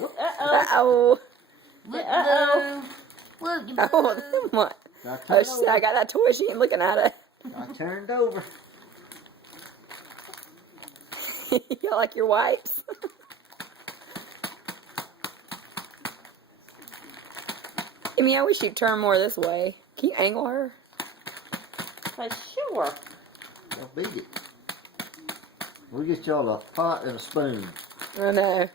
Uh-oh. Uh-oh. Look, you oh, what? Oh, shit, I got that toy. She ain't looking at it. I turned over. You like your wipes? I mean, I wish you'd turn more this way. Can you angle her? Sure. I'll beat it. We'll get y'all a pot and a spoon. I know.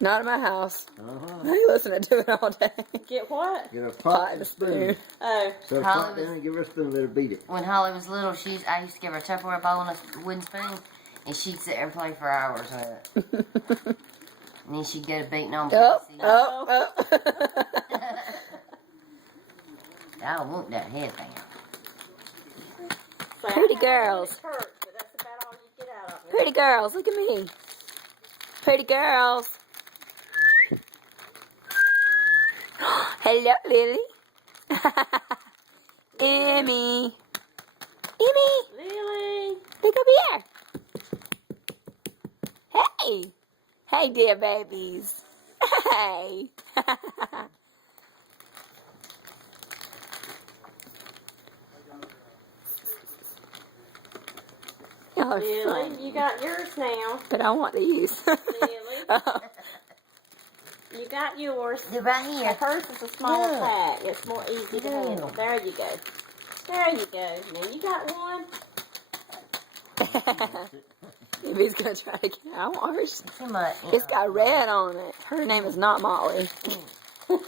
Not in my house. Uh-huh. I ain't listening to it all day. Get what? Get a pot and a spoon. Oh. So a pot down and give her a spoon, let her beat it. When Holly was little, I used to give her a Tupperware bowl and a wooden spoon, and she'd sit there and play for hours with it. And then she'd get a beating on Pepsi. Oh. I want that headband. Pretty girls. Pretty girls, look at me. Pretty girls. Hello, Lily. Emmy. Emmy. Lily. Look up here. Hey. Hey, dear babies. Hey. Oh, Lily, you got yours now. but I want these. Lily. Oh. You got yours. They're right here. Hers is a smaller Yeah. pack. It's more easy to Yeah. handle. There you go. There you go. Now you got one. Emmy's gonna try to get out ours. Too much. It's got red on it. Her name is not Molly. When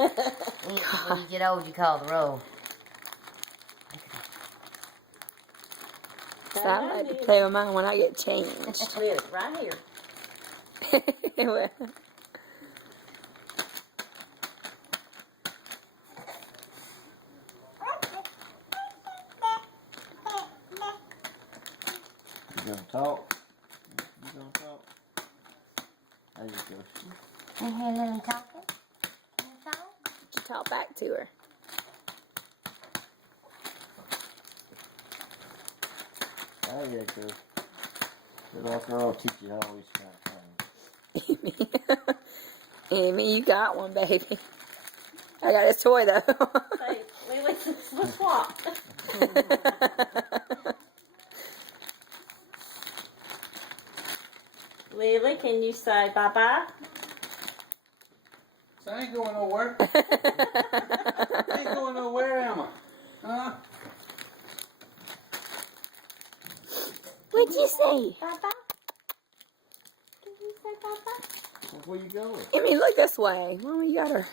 you get old, you call the roll. So I like to play with mine when I get changed. Lily, right here. Well, You gonna talk? You gonna talk? There you go. You hear Lily talking? You talk? you talk back to her. There you go. Little girl teach you all these kind of things. Amy. Amy, you got one, baby. I got his toy, though. Say, Lily, let's swap. Lily, can you say bye-bye? So I ain't going nowhere. I ain't going nowhere, am I? Huh? What'd you say? Bye-bye. Can you say bye-bye? Well, where you going? Amy, look this way. Mama, you got her.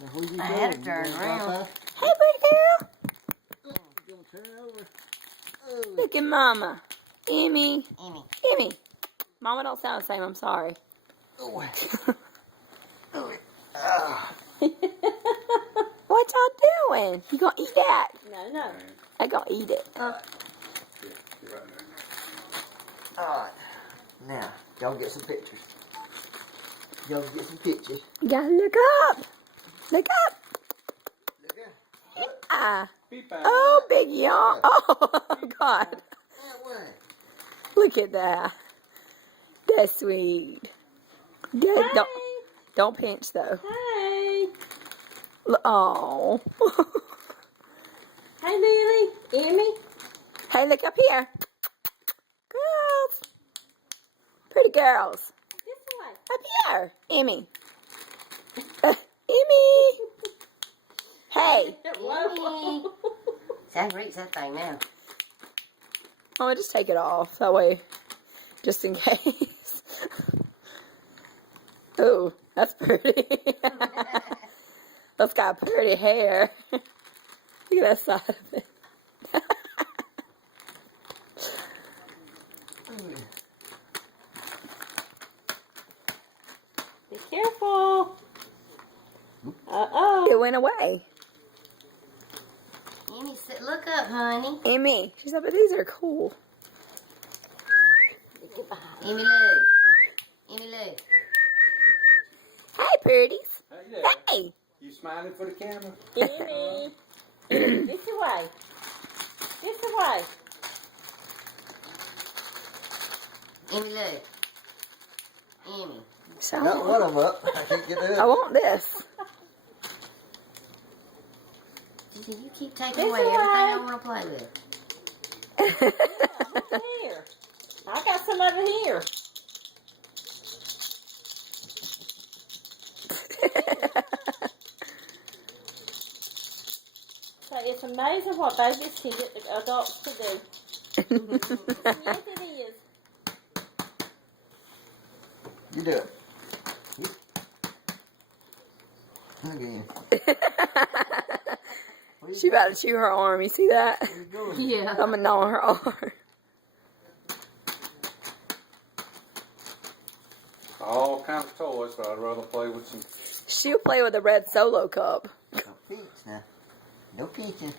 Well, where you I going? had to You turn going around. bye-bye? Hey, pretty girl. Oh, you gonna turn over? Oh. Look at Mama. Amy. Amy. Amy. Mama don't sound the same. I'm sorry. Oh. Oh. Ah. What y'all doing? You gonna eat that? No. I gonna eat it. All right. Now, y'all get some pictures. Y'all get some pictures. You gotta look up. Look up. Look at Ah. Peep out. Oh, big yawn. Oh, God. that way. Look at that. That's sweet. That, don't pinch, though. Hey. Oh. Hey, Lily. Emmy. Hey, look up here. Girls. Pretty girls. This way. Up here. Emmy. Emmy. Hey. Amy. See, I can reach that thing now. Oh, just take it off. That way, just in case. Ooh, that's pretty. That's got pretty hair. Look at that side of it. Be careful. Uh-oh. It went away. Amy, look up, honey. Amy. She said, but these are cool. Amy, look. Amy, look. Hey, pretties. Hey there. Hey. You smiling for the camera? Emmy. This way. This way. Amy, look. Emmy. So Got one of them up. I can't get the I other. want this. See, you keep taking This away everything I way. want to play with. Here. I got some of it here. So it's amazing what babies can get the adults to do. Yes, it is. You do it. Again. She about to chew her arm. You see that? Where you going? Yeah. I'm gonna gnaw her arm. All kinds of toys, but I'd rather play with some. She'll play with a red Solo cup. No pinch now. No pinching.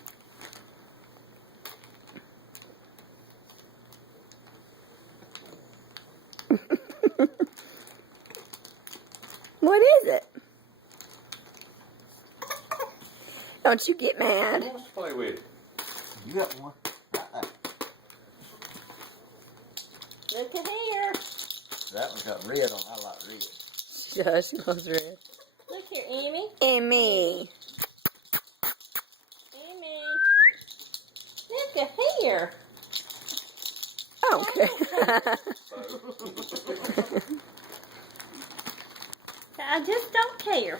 What is it? Don't you get Who mad. wants to play with it? You got one. Look at here. That one's got red on. I like red. She does. She loves red. Look here, Emmy. And me. Emmy. Look at here. I don't care. I just don't care.